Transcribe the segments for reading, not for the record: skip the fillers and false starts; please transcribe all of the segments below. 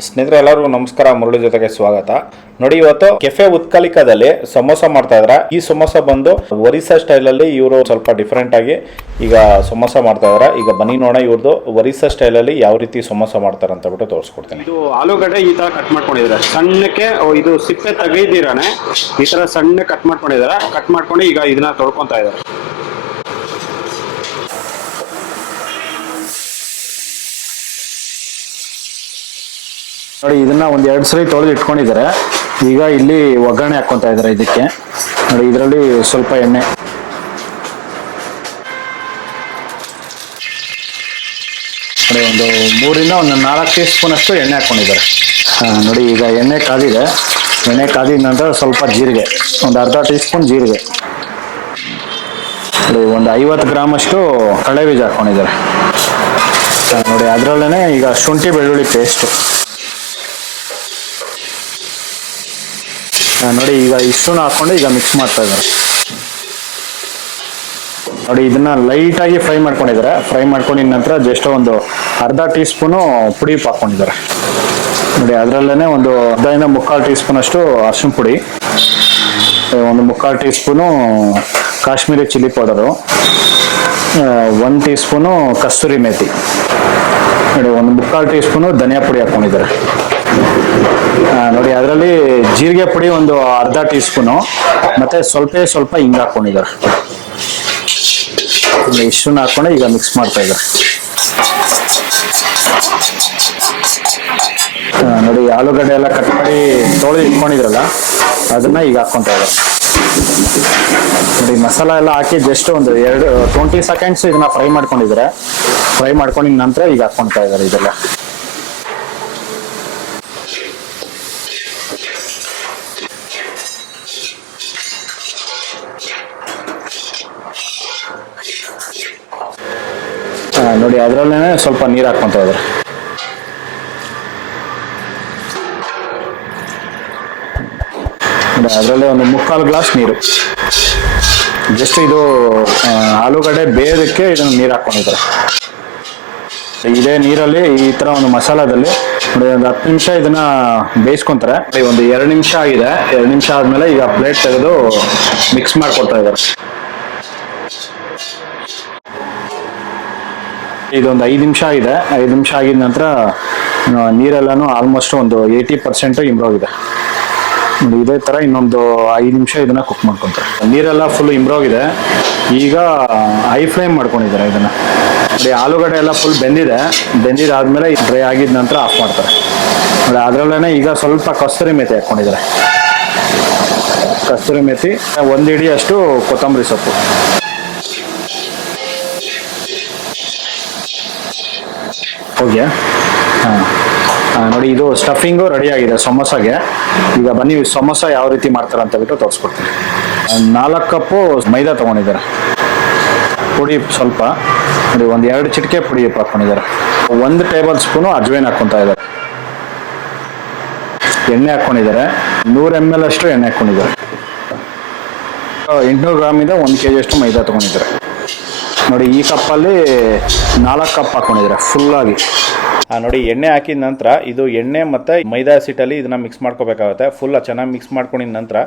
ಸ್ನೇಹಿತರೆ ಎಲ್ಲರಿಗೂ ನಮಸ್ಕಾರ. ಮುರಳಿ ಜೊತೆಗೆ ಸ್ವಾಗತ. ನೋಡಿ, ಇವತ್ತು ಕೆಫೆ ಉತ್ಕಲಿಕದಲ್ಲಿ ಸಮೋಸ ಮಾಡ್ತಾ ಇದ್ದಾರೆ. ಈ ಸಮೋಸ ಬಂದು ಒರಿಸ್ಸಾ ಸ್ಟೈಲ್ ಅಲ್ಲಿ ಇವರು ಸ್ವಲ್ಪ ಡಿಫ್ರೆಂಟ್ ಆಗಿ ಈಗ ಸಮೋಸ ಮಾಡ್ತಾ ಇದ್ದಾರೆ. ಈಗ ಬನ್ನಿ ನೋಡೋಣ ಇವ್ರದ್ದು ಒರಿಸ್ಸಾ ಸ್ಟೈಲ್ ಅಲ್ಲಿ ಯಾವ ರೀತಿ ಸಮೋಸ ಮಾಡ್ತಾರೆ ಅಂತ ಬಿಟ್ಟು ತೋರಿಸ್ಕೊಡ್ತೀನಿ. ಇದು ಆಲೂಗಡ್ಡೆ ಈ ತರ ಕಟ್ ಮಾಡ್ಕೊಂಡಿದ್ದಾರೆ ಸಣ್ಣಕ್ಕೆ. ಇದು ಸಿಪ್ಪೆ ತೆಗೆದಿರಾನೆ ಈ ತರ ಸಣ್ಣ ಕಟ್ ಮಾಡ್ಕೊಂಡಿದ್ದಾರೆ. ಕಟ್ ಮಾಡ್ಕೊಂಡು ಈಗ ಇದನ್ನ ತೊಳ್ಕೊಂತಾ ಇದ್ದಾರೆ. ನೋಡಿ, ಇದನ್ನ ಒಂದ್ 2 ಸರಿ ತೊಳೆದು ಇಟ್ಕೊಂಡಿದ್ದಾರೆ. ಈಗ ಇಲ್ಲಿ ಒಗ್ಗರಣೆ ಹಾಕೊಂತ ಇದ್ದಾರೆ. ಇದಕ್ಕೆ ನೋಡಿ, ಇದರಲ್ಲಿ ಸ್ವಲ್ಪ ಎಣ್ಣೆ, ನೋಡಿ ಒಂದು 3ರಿಂದ ಒಂದು 4 ಟೀ ಸ್ಪೂನ್ ಅಷ್ಟು ಎಣ್ಣೆ ಹಾಕೊಂಡಿದ್ದಾರೆ. ನೋಡಿ, ಈಗ ಎಣ್ಣೆ ಕಾದಿದೆ. ಎಣ್ಣೆ ಕಾದಿದ ನಂತರ ಸ್ವಲ್ಪ ಜೀರಿಗೆ, ಒಂದು ಅರ್ಧ ಟೀ ಸ್ಪೂನ್ ಜೀರಿಗೆ, ನೋಡಿ ಒಂದು 50 ಗ್ರಾಮ್ ಅಷ್ಟು ಕಡಲೆ ಬೀಜ ಹಾಕೊಂಡಿದ್ದಾರೆ. ನೋಡಿ, ಅದರಲ್ಲೇ ಈಗ ಶುಂಠಿ ಬೆಳ್ಳುಳ್ಳಿ ಪೇಸ್ಟು, ನೋಡಿ ಈಗ ಇಷ್ಟನ್ನು ಹಾಕೊಂಡು ಈಗ ಮಿಕ್ಸ್ ಮಾಡ್ತಾ ಇದ್ದಾರೆ. ನೋಡಿ, ಇದನ್ನ ಲೈಟ್ ಆಗಿ ಫ್ರೈ ಮಾಡ್ಕೊಂಡಿದ್ದಾರೆ. ಫ್ರೈ ಮಾಡ್ಕೊಂಡಿದ ನಂತರ ಜಸ್ಟ್ ಒಂದು ಅರ್ಧ ಟೀ ಸ್ಪೂನು ಪುಡಿ ಹಾಕೊಂಡಿದ್ದಾರೆ. ನೋಡಿ, ಅದರಲ್ಲೇ ಒಂದು 1/2 ಟೀ ಸ್ಪೂನ್ ಅಷ್ಟು ಅರಿಶಿನ ಪುಡಿ, ಒಂದು 3/4 teaspoon Kashmiri chilli powder, 1 teaspoon kasturi methi, ನೋಡಿ ಒಂದು 3/4 ಟೀ ಸ್ಪೂನು ಧನಿಯಾ ಪುಡಿ ಹಾಕೊಂಡಿದ್ದಾರೆ. ನೋಡಿ, ಅದರಲ್ಲಿ ಜೀರಿಗೆ ಪುಡಿ ಒಂದು ಅರ್ಧ ಟೀ ಸ್ಪೂನು ಮತ್ತೆ ಸ್ವಲ್ಪ ಹಿಂಗ ಹಾಕೊಂಡಿದ್ದಾರೆ. ಇಷ್ಟನ್ನು ಹಾಕೊಂಡು ಈಗ ಮಿಕ್ಸ್ ಮಾಡ್ತಾ ಇದ್ದಾರೆ. ನೋಡಿ, ಆಲೂಗಡ್ಡೆ ಎಲ್ಲ ಕಟ್ ಮಾಡಿ ತೊಳೆದು ಇಟ್ಕೊಂಡಿದ್ರಲ್ಲ ಅದನ್ನ ಈಗ ಹಾಕೊಂತ ಇದ್ದಾರೆ. ನೋಡಿ, ಮಸಾಲ ಎಲ್ಲ ಹಾಕಿ ಜಸ್ಟ್ ಒಂದು 20 ಸೆಕೆಂಡ್ಸ್ ಇದನ್ನ ಫ್ರೈ ಮಾಡ್ಕೊಂಡಿದ್ದಾರೆ. ಫ್ರೈ ಮಾಡ್ಕೊಂಡಿದ ನಂತರ ಈಗ ಹಾಕೊಂತ ಇದ್ದಾರೆ ಇದೆಲ್ಲ. ನೋಡಿ, ಅದರಲ್ಲೇ ಸ್ವಲ್ಪ ನೀರು ಹಾಕೊಂತ ಇದ್ದಾರೆ. ಅದರಲ್ಲೇ ಒಂದು 3/4 ಗ್ಲಾಸ್ ನೀರು. ಜಸ್ಟ್ ಇದು ಆಲೂಗಡ್ಡೆ ಬೇಯೋದಕ್ಕೆ ಇದನ್ನು ನೀರು ಹಾಕೊಂಡಿದ್ದಾರೆ. ಇದೇ ನೀರಲ್ಲಿ ಈ ತರ ಒಂದು ಮಸಾಲದಲ್ಲಿ ನೋಡಿ ಒಂದು 10 ನಿಮಿಷ ಇದನ್ನ ಬೇಯಿಸ್ಕೊಂತಾರೆ. ಒಂದು 2 ನಿಮಿಷ ಆಗಿದೆ. 2 ನಿಮಿಷ ಆದ್ಮೇಲೆ ಈಗ ಪ್ಲೇಟ್ ತೆಗೆದು ಮಿಕ್ಸ್ ಮಾಡ್ಕೊಳ್ತಾ ಇದ್ದಾರೆ. ಇದೊಂದು 5 ನಿಮಿಷ ಆಗಿದೆ. 5 ನಿಮಿಷ ಆಗಿದ ನಂತರ ನೀರೆಲ್ಲಾನು ಆಲ್ಮೋಸ್ಟ್ ಒಂದು 80% ಇಂಪ್ರೂವ್ ಇದೆ. ನೋಡಿ, ಇದೇ ತರ ಇನ್ನೊಂದು 5 ನಿಮಿಷ ಇದನ್ನ ಕುಕ್ ಮಾಡ್ಕೊಂತಾರೆ. ನೀರೆಲ್ಲ ಫುಲ್ ಇಂಪ್ರೂವ್ ಇದೆ. ಈಗ ಹೈ ಫ್ಲೇಮ್ ಮಾಡ್ಕೊಂಡಿದ್ದಾರೆ ಇದನ್ನ. ನೋಡಿ, ಆಲೂಗಡ್ಡೆ ಎಲ್ಲ ಫುಲ್ ಬೆಂದಿದಾದ್ಮೇಲೆ ಡ್ರೈ ಆಗಿದ ನಂತರ ಆಫ್ ಮಾಡ್ತಾರೆ. ನೋಡಿ, ಅದರಲ್ಲೇ ಈಗ ಸ್ವಲ್ಪ ಕಸ್ತೂರಿ ಮೇಥಿ ಹಾಕೊಂಡಿದ್ದಾರೆ. ಕಸ್ತೂರಿ ಮೇಥಿ, 1 ಹಿಡಿ ಅಷ್ಟು ಕೊತ್ತಂಬರಿ ಸೊಪ್ಪು. ಹೋಗ್ಯಾ? ನೋಡಿ, ಇದು ಸ್ಟಫಿಂಗು ರೆಡಿ ಆಗಿದೆ ಸಮೋಸಾಗೆ. ಈಗ ಬನ್ನಿ ಸಮೋಸ ಯಾವ ರೀತಿ ಮಾಡ್ತಾರೆ ಅಂತ ಬಿಟ್ಟು ತೋರಿಸ್ಕೊಡ್ತೀನಿ. 4 ಕಪ್ಪು ಮೈದಾ ತಗೊಂಡಿದ್ದಾರೆ. ಪುಡಿ ಸ್ವಲ್ಪ, ನೋಡಿ ಒಂದು 2 ಚಿಟಿಕೆ ಪುಡಿ ಹಾಕೊಂಡಿದ್ದಾರೆ. 1 ಟೇಬಲ್ ಸ್ಪೂನು ಅಜ್ವೈನ್ ಹಾಕೊಂತ ಇದ್ದಾರೆ. ಎಣ್ಣೆ ಹಾಕೊಂಡಿದ್ದಾರೆ. 100 ml ಅಷ್ಟು ಎಣ್ಣೆ ಹಾಕೊಂಡಿದ್ದಾರೆ. 800 ಗ್ರಾಮಿಂದ 1 kg ಅಷ್ಟು ಮೈದಾ ತಗೊಂಡಿದ್ದಾರೆ. ನೋಡಿ, ಈ ಕಪ್ಪಲ್ಲಿ 4 ಕಪ್ ಹಾಕೊಂಡಿದ್ದಾರೆ ಫುಲ್ ಆಗಿ. ನೋಡಿ, ಎಣ್ಣೆ ಹಾಕಿದ ನಂತರ ಇದು ಎಣ್ಣೆ ಮತ್ತು ಮೈದಾ ಹಸಿಟ್ಟಲ್ಲಿ ಇದನ್ನು ಮಿಕ್ಸ್ ಮಾಡ್ಕೋಬೇಕಾಗುತ್ತೆ. ಫುಲ್ ಚೆನ್ನಾಗಿ ಮಿಕ್ಸ್ ಮಾಡ್ಕೊಂಡಿದ ನಂತರ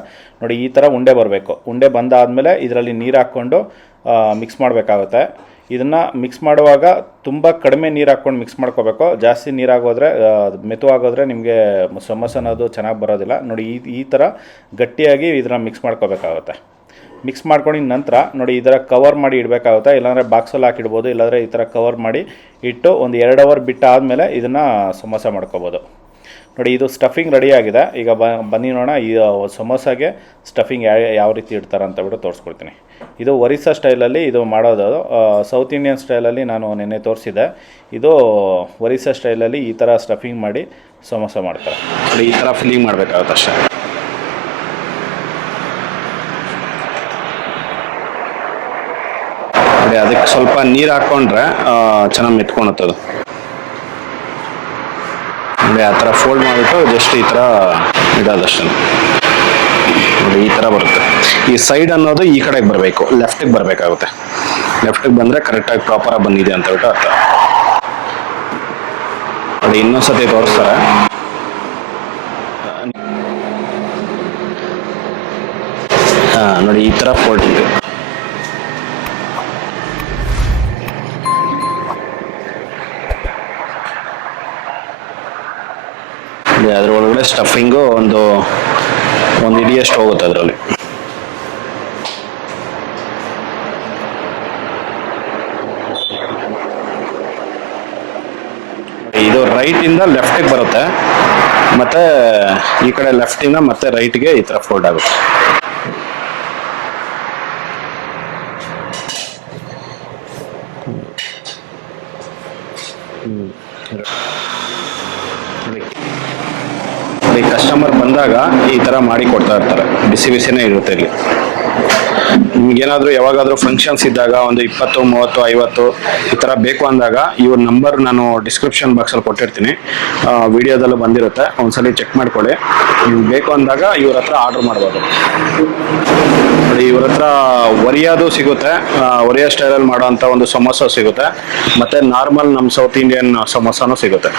ನೋಡಿ ಈ ಥರ ಉಂಡೆ ಬರಬೇಕು. ಉಂಡೆ ಬಂದಾದಮೇಲೆ ಇದರಲ್ಲಿ ನೀರು ಹಾಕ್ಕೊಂಡು ಮಿಕ್ಸ್ ಮಾಡಬೇಕಾಗುತ್ತೆ. ಇದನ್ನು ಮಿಕ್ಸ್ ಮಾಡುವಾಗ ತುಂಬ ಕಡಿಮೆ ನೀರು ಹಾಕ್ಕೊಂಡು ಮಿಕ್ಸ್ ಮಾಡ್ಕೋಬೇಕು. ಜಾಸ್ತಿ ನೀರಾಗೋದ್ರೆ ಮೆತ್ತುವಾಗೋದ್ರೆ ನಿಮಗೆ ಸಮೋಸ ಅನ್ನೋದು ಚೆನ್ನಾಗಿ ಬರೋದಿಲ್ಲ. ನೋಡಿ, ಈ ಥರ ಗಟ್ಟಿಯಾಗಿ ಇದನ್ನು ಮಿಕ್ಸ್ ಮಾಡ್ಕೋಬೇಕಾಗುತ್ತೆ. ಮಿಕ್ಸ್ ಮಾಡ್ಕೊಂಡಿದ ನಂತರ ನೋಡಿ ಈ ಥರ ಕವರ್ ಮಾಡಿ ಇಡಬೇಕಾಗುತ್ತೆ. ಇಲ್ಲಾಂದರೆ ಬಾಕ್ಸಲ್ಲಿ ಹಾಕಿಡ್ಬೋದು. ಇಲ್ಲಾಂದರೆ ಈ ಥರ ಕವರ್ ಮಾಡಿ ಇಟ್ಟು ಒಂದು 2 ಅವರ್ ಬಿಟ್ಟು ಆದಮೇಲೆ ಇದನ್ನು ಸಮೋಸ ಮಾಡ್ಕೋಬೋದು. ನೋಡಿ, ಇದು ಸ್ಟಫಿಂಗ್ ರೆಡಿ ಆಗಿದೆ. ಈಗ ಬನ್ನಿ ನೋಡೋಣ ಈ ಸಮೋಸಾಗೆ ಸ್ಟಫಿಂಗ್ ಯಾವ ರೀತಿ ಇಡ್ತಾರೆ ಅಂತ ಬಿಟ್ಟು ತೋರಿಸ್ಕೊಡ್ತೀನಿ. ಇದು ಒರಿಸ್ಸಾ ಸ್ಟೈಲಲ್ಲಿ ಇದು ಮಾಡೋದು. ಸೌತ್ ಇಂಡಿಯನ್ ಸ್ಟೈಲಲ್ಲಿ ನಾನು ನೆನ್ನೆ ತೋರಿಸಿದೆ. ಇದು ಒರಿಸ್ಸಾ ಸ್ಟೈಲಲ್ಲಿ ಈ ಥರ ಸ್ಟಫಿಂಗ್ ಮಾಡಿ ಸಮೋಸ ಮಾಡ್ತಾರೆ. ನೋಡಿ, ಈ ಥರ ಫಿಲ್ಲಿಂಗ್ ಮಾಡಬೇಕಾಗುತ್ತೆ ಅಷ್ಟೇ. ಅದಕ್ಕೆ ಸ್ವಲ್ಪ ನೀರು ಹಾಕ್ಕೊಂಡ್ರೆ ಚೆನ್ನಾಗಿ ಮೆತ್ಕೊಳತ್ತದು. ನೋಡಿ, ಆ ಥರ ಫೋಲ್ಡ್ ಮಾಡಿಬಿಟ್ಟು ಜಸ್ಟ್ ಈ ಥರ ಇಡೋದಷ್ಟೇ. ನೋಡಿ, ಈ ಥರ ಬರುತ್ತೆ. ಈ ಸೈಡ್ ಅನ್ನೋದು ಈ ಕಡೆಗೆ ಬರಬೇಕು, ಲೆಫ್ಟಿಗೆ ಬರಬೇಕಾಗುತ್ತೆ. ಲೆಫ್ಟಿಗೆ ಬಂದರೆ ಕರೆಕ್ಟಾಗಿ ಪ್ರಾಪರಾಗಿ ಬಂದಿದೆ ಅಂತ ಹೇಳ್ಬಿಟ್ಟು ಅರ್ಥ. ನೋಡಿ, ಇನ್ನೊಂದ್ಸತಿ ತೋರಿಸ್ತಾರೆ. ಥರ ಫೋಲ್ಡಿಂಗ್. ಅದ್ರ ಒಳಗಡೆ ಸ್ಟಫಿಂಗು ಒಂದು ಇಡಿಯಷ್ಟು ಹೋಗುತ್ತೆ ಅದರಲ್ಲಿ. ಇದು ರೈಟಿಂದ ಲೆಫ್ಟಿಗೆ ಬರುತ್ತೆ, ಮತ್ತೆ ಈ ಕಡೆ ಲೆಫ್ಟಿಂದ ಮತ್ತೆ ರೈಟ್ಗೆ ಈ ಥರ ಫೋಲ್ಡ್ ಆಗುತ್ತೆ. ಕಸ್ಟಮರ್ ಬಂದಾಗ ಈ ಥರ ಮಾಡಿ ಕೊಡ್ತಾ ಇರ್ತಾರೆ, ಬಿಸಿ ಬಿಸಿನೇ ಇರುತ್ತೆ ಇಲ್ಲಿ. ನಿಮ್ಗೇನಾದರೂ ಯಾವಾಗಾದರೂ ಫಂಕ್ಷನ್ಸ್ ಇದ್ದಾಗ ಒಂದು 20, 30, 50 ಈ ಥರ ಬೇಕು ಅಂದಾಗ ಇವ್ರ ನಂಬರ್ ನಾನು ಡಿಸ್ಕ್ರಿಪ್ಷನ್ ಬಾಕ್ಸಲ್ಲಿ ಕೊಟ್ಟಿರ್ತೀನಿ, ವಿಡಿಯೋದಲ್ಲೂ ಬಂದಿರುತ್ತೆ, ಒಂದ್ಸಲಿ ಚೆಕ್ ಮಾಡ್ಕೊಳ್ಳಿ. ನಿಮ್ಗೆ ಬೇಕು ಅಂದಾಗ ಇವ್ರ ಹತ್ರ ಆರ್ಡರ್ ಮಾಡ್ಬೋದು. ನೋಡಿ ಇವ್ರ ಹತ್ರ ಒರಿಯಾದು ಸಿಗುತ್ತೆ, ಒರಿಯಾ ಸ್ಟೈಲಲ್ಲಿ ಮಾಡೋವಂಥ ಒಂದು ಸಮೋಸ ಸಿಗುತ್ತೆ, ಮತ್ತು ನಾರ್ಮಲ್ ನಮ್ಮ ಸೌತ್ ಇಂಡಿಯನ್ ಸಮೋಸಾನೂ ಸಿಗುತ್ತೆ.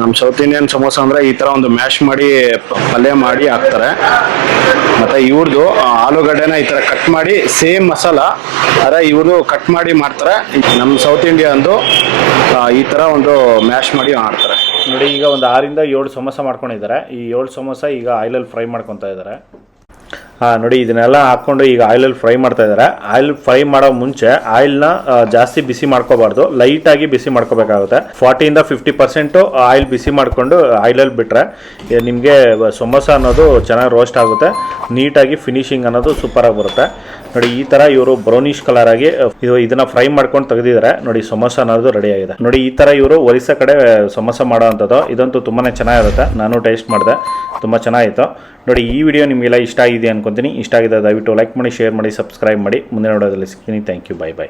ನಮ್ಮ ಸೌತ್ ಇಂಡಿಯನ್ ಸಮೋಸ ಅಂದರೆ ಈ ಥರ ಒಂದು ಮ್ಯಾಶ್ ಮಾಡಿ ಪಲ್ಯ ಮಾಡಿ ಹಾಕ್ತಾರೆ, ಮತ್ತು ಇವ್ರದ್ದು ಆಲೂಗಡ್ಡೆನ ಈ ಥರ ಕಟ್ ಮಾಡಿ ಸೇಮ್ ಮಸಾಲ ಅದೇ ಇವ್ರದ್ದು ಕಟ್ ಮಾಡಿ ಮಾಡ್ತಾರೆ. ನಮ್ಮ ಸೌತ್ ಇಂಡಿಯನ್ದು ಈ ಥರ ಒಂದು ಮ್ಯಾಶ್ ಮಾಡಿ ಮಾಡ್ತಾರೆ. ನೋಡಿ ಈಗ ಒಂದು 6 ಇಂದ 7 ಸಮೋಸ ಮಾಡ್ಕೊಂಡಿದ್ದಾರೆ. ಈ 7 ಸಮೋಸ ಈಗ ಆಯಿಲಲ್ಲಿ ಫ್ರೈ ಮಾಡ್ಕೊತಾ ಇದ್ದಾರೆ. ನೋಡಿ ಇದನ್ನೆಲ್ಲ ಹಾಕ್ಕೊಂಡು ಈಗ ಆಯಿಲಲ್ಲಿ ಫ್ರೈ ಮಾಡ್ತಾ ಇದ್ದಾರೆ. ಆಯಿಲ್ ಫ್ರೈ ಮಾಡೋ ಮುಂಚೆ ಆಯಿಲ್ನ ಜಾಸ್ತಿ ಬಿಸಿ ಮಾಡ್ಕೋಬಾರ್ದು, ಲೈಟಾಗಿ ಬಿಸಿ ಮಾಡ್ಕೋಬೇಕಾಗುತ್ತೆ. 40 ಇಂದ 50% ಆಯಿಲ್ ಬಿಸಿ ಮಾಡಿಕೊಂಡು ಆಯಿಲಲ್ಲಿ ಬಿಟ್ಟರೆ ನಿಮಗೆ ಸಮೋಸ ಅನ್ನೋದು ಚೆನ್ನಾಗಿ ರೋಸ್ಟ್ ಆಗುತ್ತೆ, ನೀಟಾಗಿ ಫಿನಿಶಿಂಗ್ ಅನ್ನೋದು ಸೂಪರಾಗಿ ಬರುತ್ತೆ. ನೋಡಿ ಈ ಥರ ಇವರು ಬ್ರೌನಿಷ್ ಕಲರ್ ಆಗಿ ಇದನ್ನ ಫ್ರೈ ಮಾಡ್ಕೊಂಡು ತೆಗೆದಿದ್ದಾರೆ. ನೋಡಿ ಸಮೋಸ ಅನ್ನೋದು ರೆಡಿ ಆಗಿದೆ. ನೋಡಿ ಈ ಥರ ಇವರು ಒರಿಸ್ಸಾ ಕಡೆ ಸಮೋಸ ಮಾಡೋ ಅಂಥದ್ದು. ಇದಂತೂ ತುಂಬಾ ಚೆನ್ನಾಗಿರುತ್ತೆ, ನಾನು ಟೇಸ್ಟ್ ಮಾಡಿದೆ, ತುಂಬ ಚೆನ್ನಾಗಿತ್ತು. ನೋಡಿ ಈ ವಿಡಿಯೋ ನಿಮಗೆಲ್ಲ ಇಷ್ಟ ಆಗಿದೆ ಅನ್ಕೊಂತೀನಿ. ಇಷ್ಟ ಆಗಿದೆ ದಯವಿಟ್ಟು ಲೈಕ್ ಮಾಡಿ, ಶೇರ್ ಮಾಡಿ, ಸಬ್ಸ್ಕ್ರೈಬ್ ಮಾಡಿ. ಮುಂದಿನ ವಿಡಿಯೋದಲ್ಲಿ ಸಿಗ್ತೀನಿ. Thank you, by.